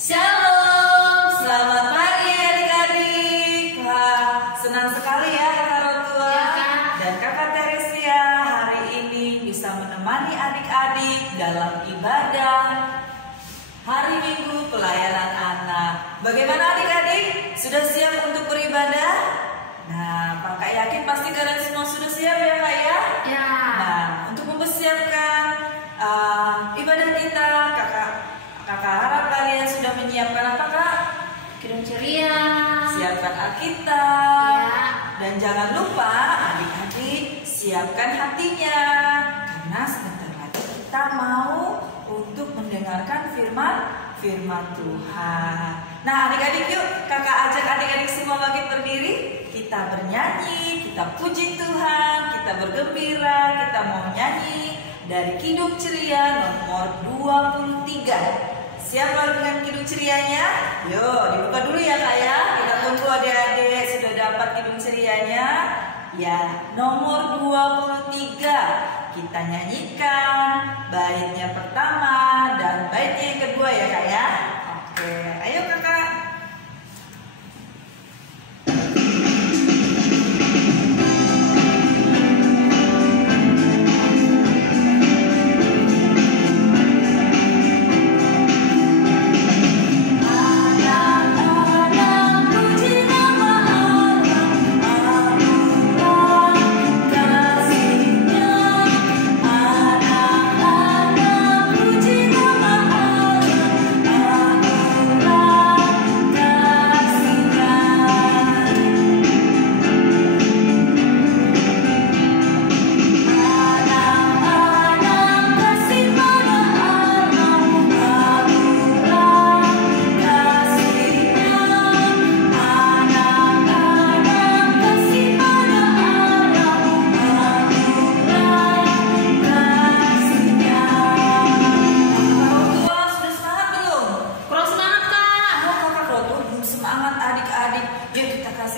Shalom, selamat pagi adik-adik. Wah, senang sekali ya kakak Rotua dan kakak Teresia hari ini bisa menemani adik-adik dalam ibadah hari Minggu pelayanan anak. Bagaimana adik-adik? Sudah siap untuk beribadah? Nah, kakak yakin pasti kalian semua sudah siap ya kak ya? Ya. Nah, untuk mempersiapkan ibadah kita, kakak harap kalian sudah menyiapkan apa kak? Kidung ceria. Siapkan Alkitab. Ya. Dan jangan lupa adik-adik siapkan hatinya, karena sebentar lagi kita mau untuk mendengarkan firman Tuhan. Nah adik-adik yuk, kakak ajak adik-adik semua bangkit berdiri. Kita bernyanyi, kita puji Tuhan, kita bergembira, kita mau nyanyi dari Kidung Ceria nomor 23. Siapa dengan kidung cerianya? Yuk dibuka dulu ya kak ya. Kita tunggu adik-adik sudah dapat kidung cerianya. Ya, nomor 23. Kita nyanyikan baitnya pertama dan baitnya yang kedua ya kak ya. Oke, ayo kakak.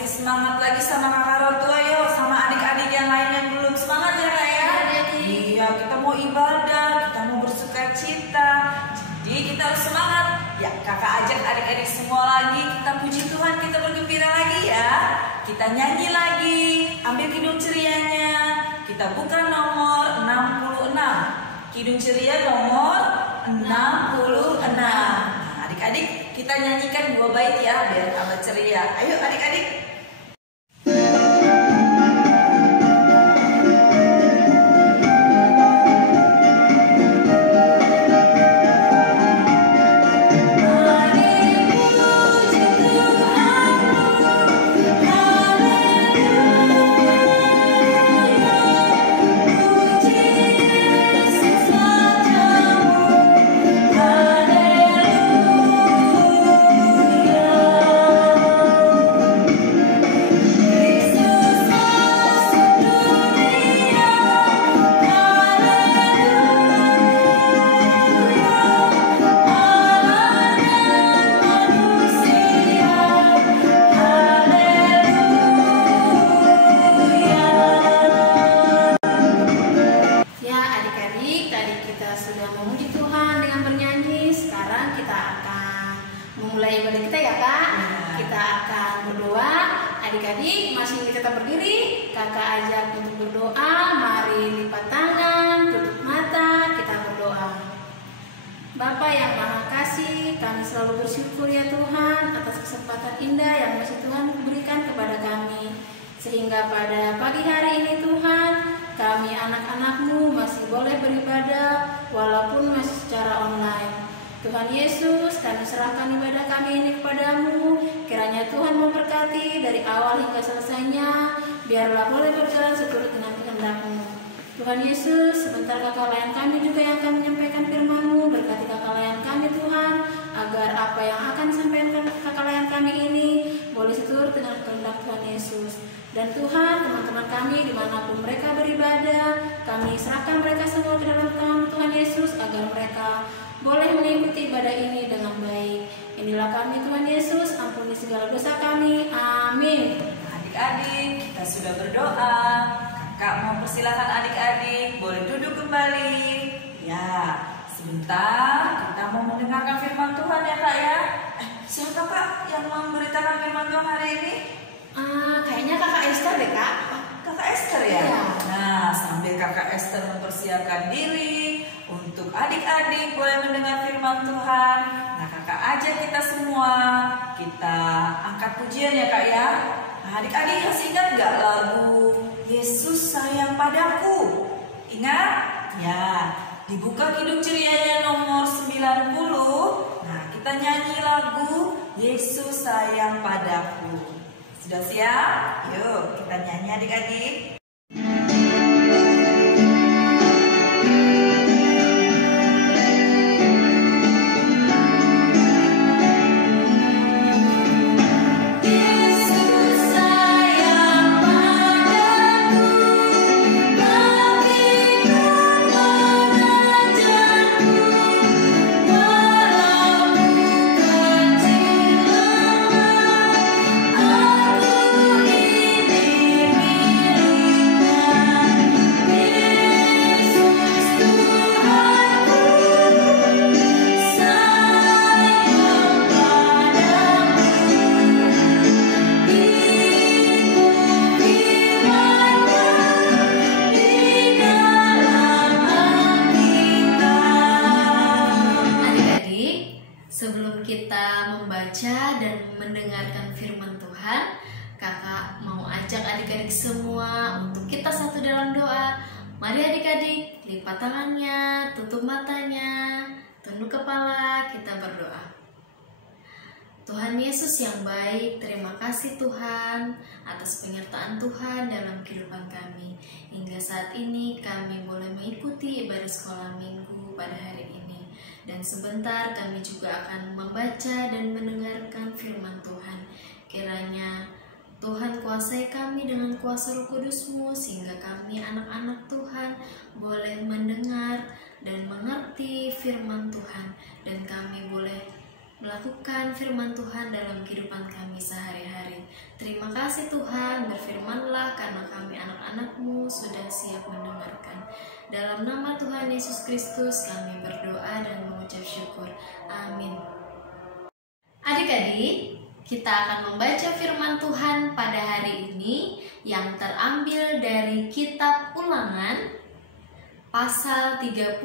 Semangat lagi sama kakak Rotua yuk, sama adik-adik yang lain yang belum semangat ya kak ya. Iya, kita mau ibadah, kita mau bersuka cita, jadi kita harus semangat. Ya kakak ajak adik-adik semua lagi, kita puji Tuhan, kita bergembira lagi ya. Kita nyanyi lagi, ambil kidung cerianya, kita buka nomor 66. Kidung ceria nomor 66. Nah, adik-adik kita nyanyikan 2 bait ya biar tambah ceria. Ayo adik-adik. Adik-adik masih tetap berdiri, kakak ajak untuk berdoa. Mari lipat tangan, tutup mata, kita berdoa. Bapa yang Maha Kasih, kami selalu bersyukur ya Tuhan atas kesempatan indah yang masih Tuhan berikan kepada kami, sehingga pada pagi hari ini Tuhan, kami anak-anak-Mu masih boleh beribadah walaupun masih secara online. Tuhan Yesus, kami serahkan ibadah kami ini kepadamu. Kiranya Tuhan memberkati dari awal hingga selesainya. Biarlah boleh berjalan seturut dengan kehendak-Mu. Tuhan Yesus, sebentar kakak layan kami juga yang akan menyampaikan firman-Mu. Berkati kakak layan kami Tuhan, agar apa yang akan disampaikan kakak layan kami ini boleh seturut dengan kehendak Tuhan Yesus. Dan Tuhan, teman-teman kami dimanapun mereka beribadah, kami serahkan mereka semua ke dalam tangan Tuhan Yesus, agar mereka boleh mengikuti ibadah ini dengan baik. Inilah kami Tuhan Yesus, ampuni segala dosa kami. Amin. Adik-adik, kita sudah berdoa. Kakak mau persilakan adik-adik boleh duduk kembali. Ya, sebentar kita mau mendengarkan firman Tuhan ya Kak ya. Siapa Kak yang memberitakan firman Tuhan hari ini? Kayaknya Kakak Esther deh Kak. Kakak Esther ya? Iya. Nah, sambil Kakak Esther mempersiapkan diri untuk adik-adik boleh mendengar firman Tuhan. Nah, Kakak ajak kita semua, kita angkat pujian ya Kak ya. Nah, adik-adik masih ingat gak lagu Yesus Sayang Padaku? Ingat? Ya, dibuka Kidung Cerianya nomor 90. Nah, kita nyanyi lagu Yesus Sayang Padaku. Sudah siap? Yuk kita nyanyi adik-adik. Sebelum kita membaca dan mendengarkan firman Tuhan, Kakak mau ajak adik-adik semua untuk kita satu dalam doa. Mari adik-adik, lipat tangannya, tutup matanya, tunduk kepala, kita berdoa. Tuhan Yesus yang baik, terima kasih Tuhan atas penyertaan Tuhan dalam kehidupan kami. Hingga saat ini kami boleh mengikuti ibadah sekolah minggu pada hari ini. Dan sebentar kami juga akan membaca dan mendengarkan firman Tuhan. Kiranya Tuhan kuasai kami dengan kuasa Roh Kudus-Mu, sehingga kami anak-anak Tuhan boleh mendengar dan mengerti firman Tuhan, dan kami boleh melakukan firman Tuhan dalam kehidupan kami sehari-hari. Terima kasih Tuhan, berfirmanlah karena kami anak-anak-Mu sudah siap mendengarkan. Dalam nama Tuhan Yesus Kristus kami berdoa dan mengucap syukur. Amin. Adik-adik, kita akan membaca firman Tuhan pada hari ini yang terambil dari kitab Ulangan pasal 30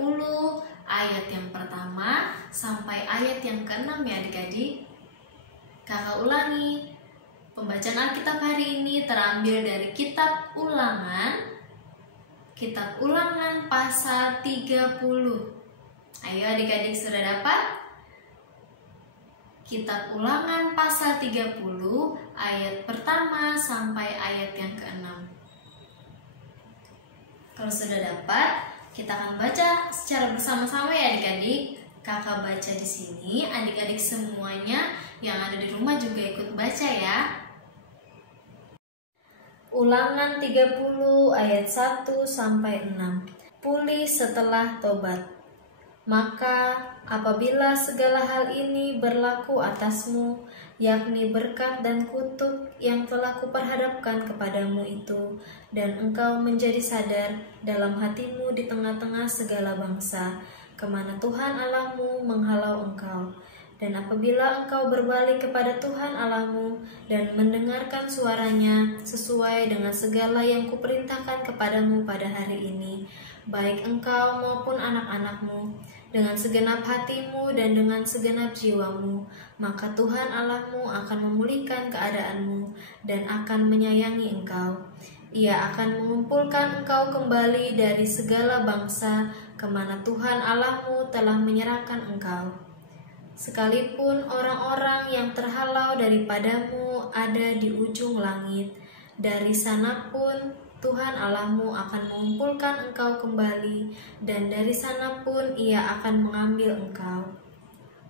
ayat yang pertama sampai ayat yang ke-6 ya adik-adik. Kakak ulangi, pembacaan Alkitab hari ini terambil dari kitab Ulangan pasal 30. Ayo adik-adik sudah dapat? Kitab Ulangan pasal 30 ayat pertama sampai ayat yang ke-6. Kalau sudah dapat, kita akan baca secara bersama-sama ya adik-adik. Kakak baca di sini, adik-adik semuanya yang ada di rumah juga ikut baca ya. Ulangan 30 ayat 1 sampai 6. Pulih setelah tobat. Maka apabila segala hal ini berlaku atasmu, yakni berkat dan kutuk yang telah kuperhadapkan kepadamu itu, dan engkau menjadi sadar dalam hatimu di tengah-tengah segala bangsa, kemana Tuhan Allahmu menghalau engkau. Dan apabila engkau berbalik kepada Tuhan Allahmu dan mendengarkan suaranya sesuai dengan segala yang kuperintahkan kepadamu pada hari ini, baik engkau maupun anak-anakmu, dengan segenap hatimu dan dengan segenap jiwamu, maka Tuhan Allahmu akan memulihkan keadaanmu dan akan menyayangi engkau. Ia akan mengumpulkan engkau kembali dari segala bangsa kemana Tuhan Allahmu telah menyerahkan engkau. Sekalipun orang-orang yang terhalau daripadamu ada di ujung langit, dari sana pun Tuhan Allahmu akan mengumpulkan engkau kembali, dan dari sana pun Ia akan mengambil engkau.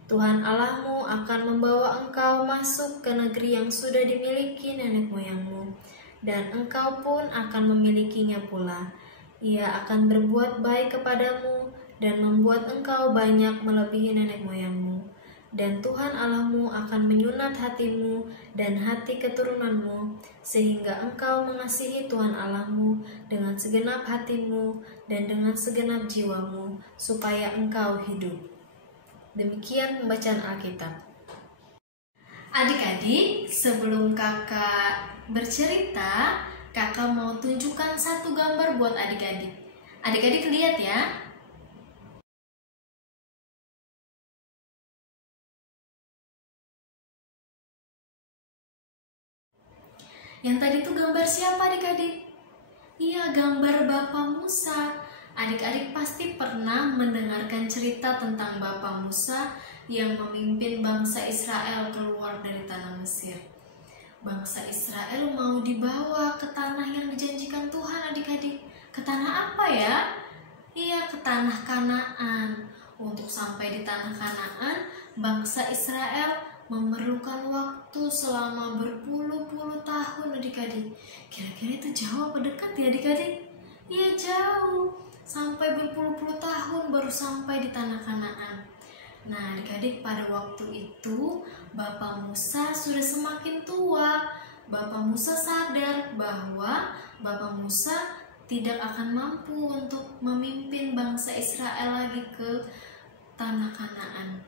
Tuhan Allahmu akan membawa engkau masuk ke negeri yang sudah dimiliki nenek moyangmu, dan engkau pun akan memilikinya pula. Ia akan berbuat baik kepadamu dan membuat engkau banyak melebihi nenek moyangmu. Dan Tuhan Allahmu akan menyunat hatimu dan hati keturunanmu, sehingga engkau mengasihi Tuhan Allahmu dengan segenap hatimu dan dengan segenap jiwamu, supaya engkau hidup. Demikian pembacaan Alkitab. Adik-adik, sebelum kakak bercerita, kakak mau tunjukkan satu gambar buat adik-adik. Adik-adik lihat ya. Yang tadi itu gambar siapa adik-adik? Iya, gambar Bapak Musa. Adik-adik pasti pernah mendengarkan cerita tentang Bapak Musa yang memimpin bangsa Israel keluar dari tanah Mesir. Bangsa Israel mau dibawa ke tanah yang dijanjikan Tuhan adik-adik. Ke tanah apa ya? Iya, ke tanah Kanaan. Untuk sampai di tanah Kanaan, bangsa Israel memerlukan waktu selama berpuluh-puluh tahun adik-adik. Kira-kira itu jauh apa dekat ya adik-adik? Iya jauh, sampai berpuluh-puluh tahun baru sampai di tanah Kanaan. Nah adik-adik, pada waktu itu Bapak Musa sudah semakin tua. Bapak Musa sadar bahwa Bapak Musa tidak akan mampu untuk memimpin bangsa Israel lagi ke tanah Kanaan.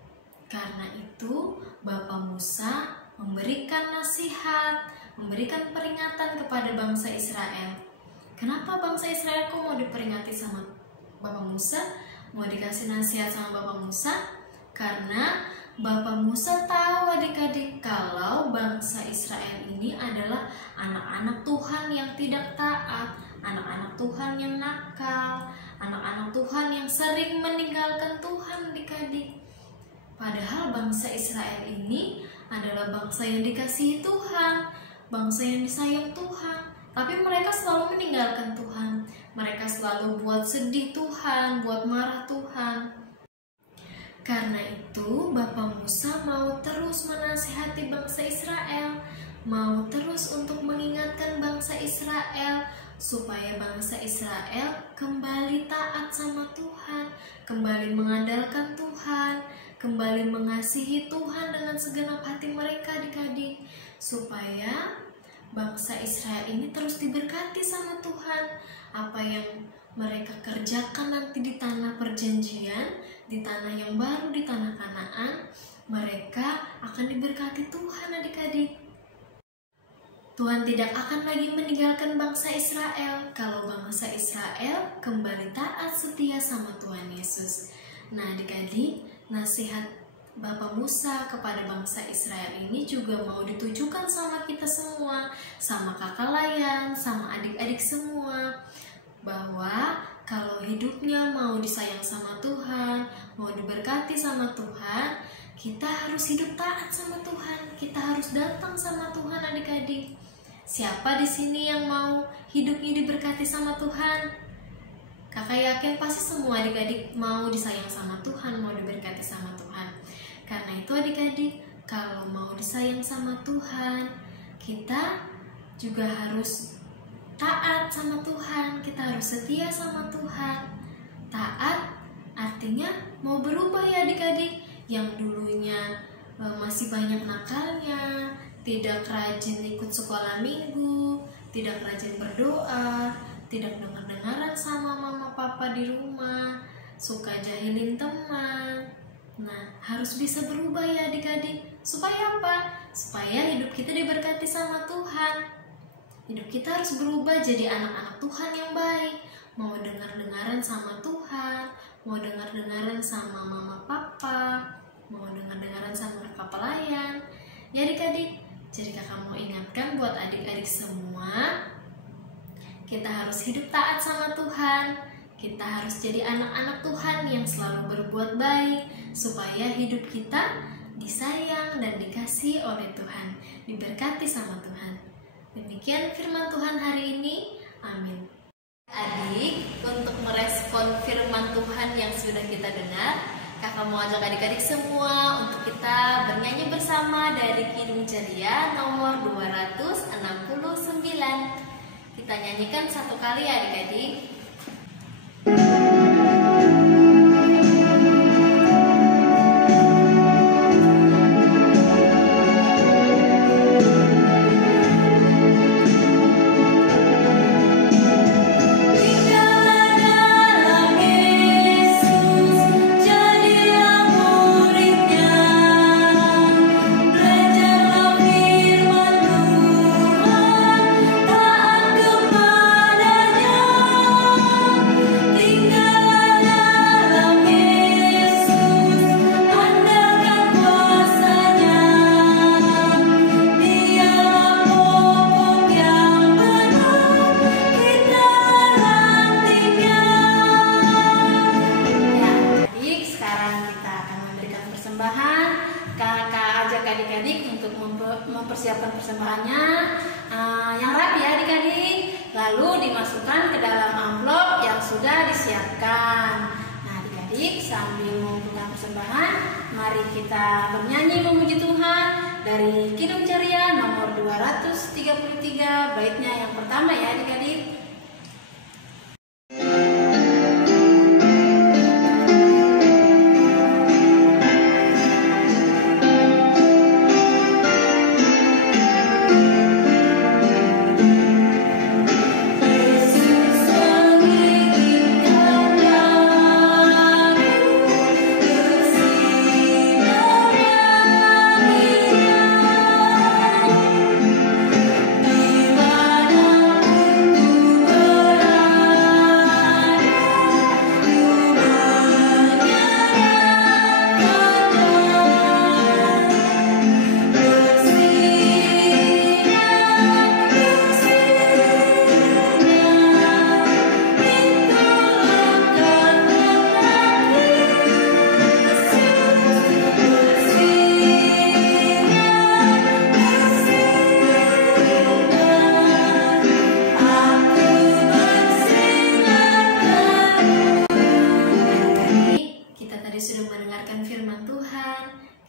Karena itu Bapak Musa memberikan nasihat, memberikan peringatan kepada bangsa Israel. Kenapa bangsa Israel kok mau diperingati sama Bapak Musa? Mau dikasih nasihat sama Bapak Musa? Karena Bapak Musa tahu adik-adik kalau bangsa Israel ini adalah anak-anak Tuhan yang tidak taat, anak-anak Tuhan yang nakal, anak-anak Tuhan yang sering meninggalkan Tuhan adik-adik. Padahal bangsa Israel ini adalah bangsa yang dikasihi Tuhan, bangsa yang disayang Tuhan. Tapi mereka selalu meninggalkan Tuhan. Mereka selalu buat sedih Tuhan, buat marah Tuhan. Karena itu Bapak Musa mau terus menasihati bangsa Israel, mau terus untuk mengingatkan bangsa Israel supaya bangsa Israel kembali taat sama Tuhan, kembali mengandalkan Tuhan, kembali mengasihi Tuhan dengan segenap hati mereka adik-adik, supaya bangsa Israel ini terus diberkati sama Tuhan. Apa yang mereka kerjakan nanti di tanah perjanjian, di tanah yang baru, di tanah Kanaan, mereka akan diberkati Tuhan adik-adik. Tuhan tidak akan lagi meninggalkan bangsa Israel kalau bangsa Israel kembali taat setia sama Tuhan Yesus. Nah adik-adik, nasihat Bapak Musa kepada bangsa Israel ini juga mau ditujukan sama kita semua, sama kakak layan, sama adik-adik semua, bahwa kalau hidupnya mau disayang sama Tuhan, mau diberkati sama Tuhan, kita harus hidup taat sama Tuhan, kita harus datang sama Tuhan adik-adik. Siapa di sini yang mau hidupnya diberkati sama Tuhan? Kakak yakin pasti semua adik-adik mau disayang sama Tuhan, mau diberkati sama Tuhan. Karena itu adik-adik, kalau mau disayang sama Tuhan, kita juga harus taat sama Tuhan, kita harus setia sama Tuhan. Taat artinya mau berubah ya adik-adik, yang dulunya masih banyak nakalnya, tidak rajin ikut sekolah minggu, tidak rajin berdoa, tidak dengar-dengaran sama mama papa di rumah, suka jahilin teman. Nah, harus bisa berubah ya adik-adik. Supaya apa? Supaya hidup kita diberkati sama Tuhan. Hidup kita harus berubah jadi anak-anak Tuhan yang baik. Mau dengar-dengaran sama Tuhan, mau dengar-dengaran sama mama papa, mau dengar-dengaran sama kakak pelayan. Ya adik-adik, jadi kakak mau ingatkan buat adik-adik semua, kita harus hidup taat sama Tuhan. Kita harus jadi anak-anak Tuhan yang selalu berbuat baik, supaya hidup kita disayang dan dikasihi oleh Tuhan, diberkati sama Tuhan. Demikian firman Tuhan hari ini. Amin. Adik, untuk merespon firman Tuhan yang sudah kita dengar, kakak mau ajak adik-adik semua untuk kita bernyanyi bersama dari Kidung Ceria nomor 269. Kita nyanyikan satu kali ya adik-adik. mempersiapkan persembahannya yang rapi ya adik-adik. Lalu dimasukkan ke dalam amplop yang sudah disiapkan. Nah adik-adik, sambil mengumpulkan persembahan, mari kita bernyanyi memuji Tuhan dari Kidung Ceria nomor 233, baitnya yang pertama ya adik-adik.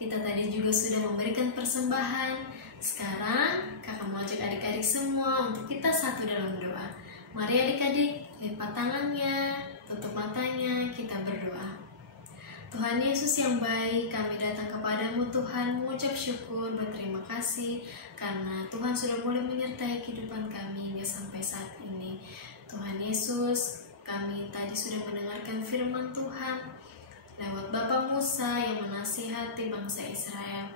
Kita tadi juga sudah memberikan persembahan. Sekarang kakak mau ajak adik-adik semua untuk kita satu dalam doa. Mari adik-adik, lipat tangannya, tutup matanya, kita berdoa. Tuhan Yesus yang baik, kami datang kepadamu Tuhan, mengucap syukur, berterima kasih karena Tuhan sudah mulai menyertai kehidupan kami hingga sampai saat ini. Tuhan Yesus, kami tadi sudah mendengarkan firman Tuhan lewat Bapak Musa yang menasihati bangsa Israel.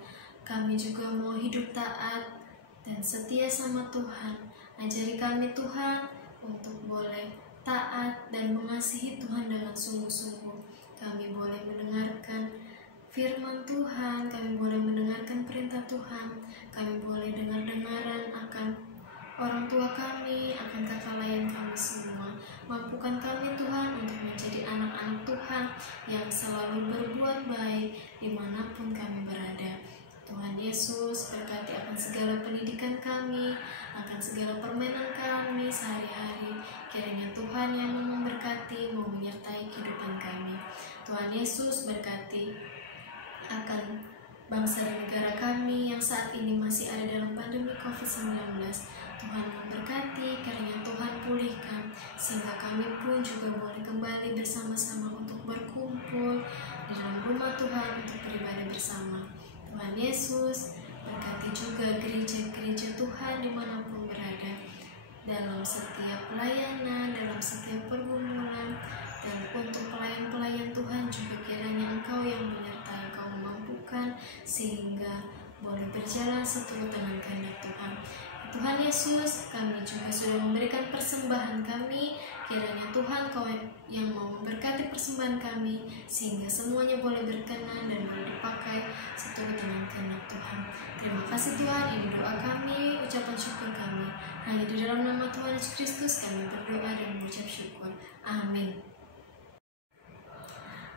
Kami juga mau hidup taat dan setia sama Tuhan. Ajari kami Tuhan untuk boleh taat dan mengasihi Tuhan dengan sungguh-sungguh. Kami boleh mendengarkan firman Tuhan, kami boleh mendengarkan perintah Tuhan, kami boleh dengar-dengaran akan orang tua kami, akan kakak layan kami semua. Mampukan kami Tuhan untuk menjadi anak-anak Tuhan yang selalu berbuat baik dimanapun kami berada. Tuhan Yesus, berkati akan segala pendidikan kami, akan segala permainan kami sehari-hari. Kiranya Tuhan yang memberkati, mau menyertai kehidupan kami. Tuhan Yesus, berkati akan bangsa dan negara kami yang saat ini masih ada dalam pandemi COVID-19. Tuhan memberkati, kiranya Tuhan pulihkan, sehingga kami pun juga boleh kembali bersama-sama untuk berkumpul di dalam rumah Tuhan untuk beribadah bersama. Tuhan Yesus, berkati juga gereja-gereja Tuhan dimanapun berada, dalam setiap pelayanan, dalam setiap pergumulan, dan untuk pelayan-pelayan Tuhan juga kiranya Engkau yang menyertai, Engkau memampukan, sehingga boleh berjalan seturut dengan kehendak Tuhan. Tuhan Yesus, kami juga sudah memberikan persembahan kami. Kiranya Tuhan Kau yang mau memberkati persembahan kami, sehingga semuanya boleh berkenan dan boleh dipakai seturut dengan kehendak Tuhan. Terima kasih Tuhan, ini doa kami, ucapan syukur kami. Hanya di dalam nama Tuhan Yesus Kristus kami berdoa dan mengucap syukur. Amin.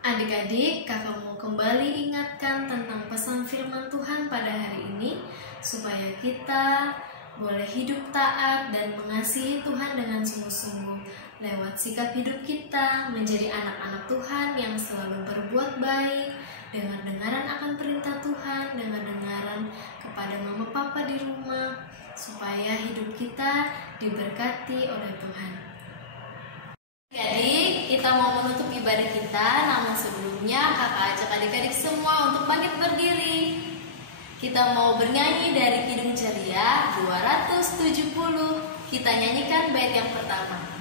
Adik-adik, kakak mau kembali ingatkan tentang pesan firman Tuhan pada hari ini, supaya kita boleh hidup taat dan mengasihi Tuhan dengan sungguh-sungguh lewat sikap hidup kita menjadi anak-anak Tuhan yang selalu berbuat baik, dengar-dengaran akan perintah Tuhan, dengar-dengaran kepada mama papa di rumah, supaya hidup kita diberkati oleh Tuhan. Jadi kita mau menutup ibadah kita, namun sebelumnya kakak ajak adik-adik semua untuk bangkit berdiri. Kita mau bernyanyi dari Kidung Ceria 270. Kita nyanyikan bait yang pertama.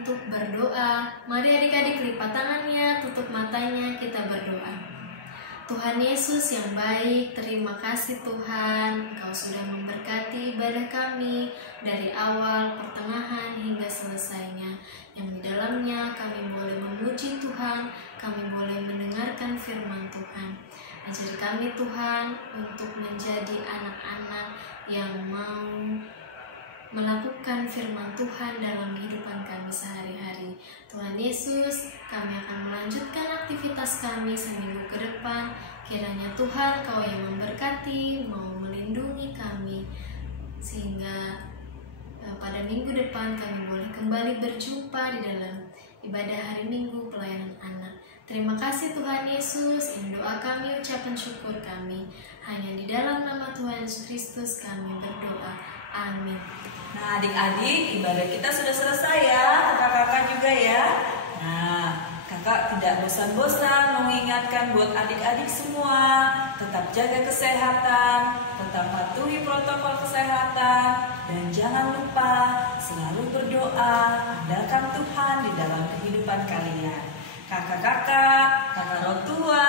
untuk berdoa. Mari adik-adik lipat tangannya, tutup matanya, kita berdoa. Tuhan Yesus yang baik, terima kasih Tuhan, Engkau sudah memberkati ibadah kami dari awal, pertengahan, hingga selesainya. Yang di dalamnya kami boleh memuji Tuhan, kami boleh mendengarkan firman Tuhan. Ajari kami Tuhan untuk menjadi anak-anak yang mau melakukan firman Tuhan dalam kehidupan kami sehari-hari. Tuhan Yesus, kami akan melanjutkan aktivitas kami seminggu ke depan. Kiranya Tuhan Kau yang memberkati, mau melindungi kami, sehingga pada minggu depan kami boleh kembali berjumpa di dalam ibadah hari Minggu pelayanan anak. Terima kasih Tuhan Yesus, yang doa kami, ucapan syukur kami. Hanya di dalam nama Tuhan Yesus Kristus kami berdoa. Amin. Nah, adik-adik, ibadah kita sudah selesai ya, kakak-kakak juga ya. Nah, kakak tidak bosan-bosan mengingatkan buat adik-adik semua, tetap jaga kesehatan, tetap patuhi protokol kesehatan, dan jangan lupa selalu berdoa, andalkan Tuhan di dalam kehidupan kalian. Kakak-kakak, kakak orang tua,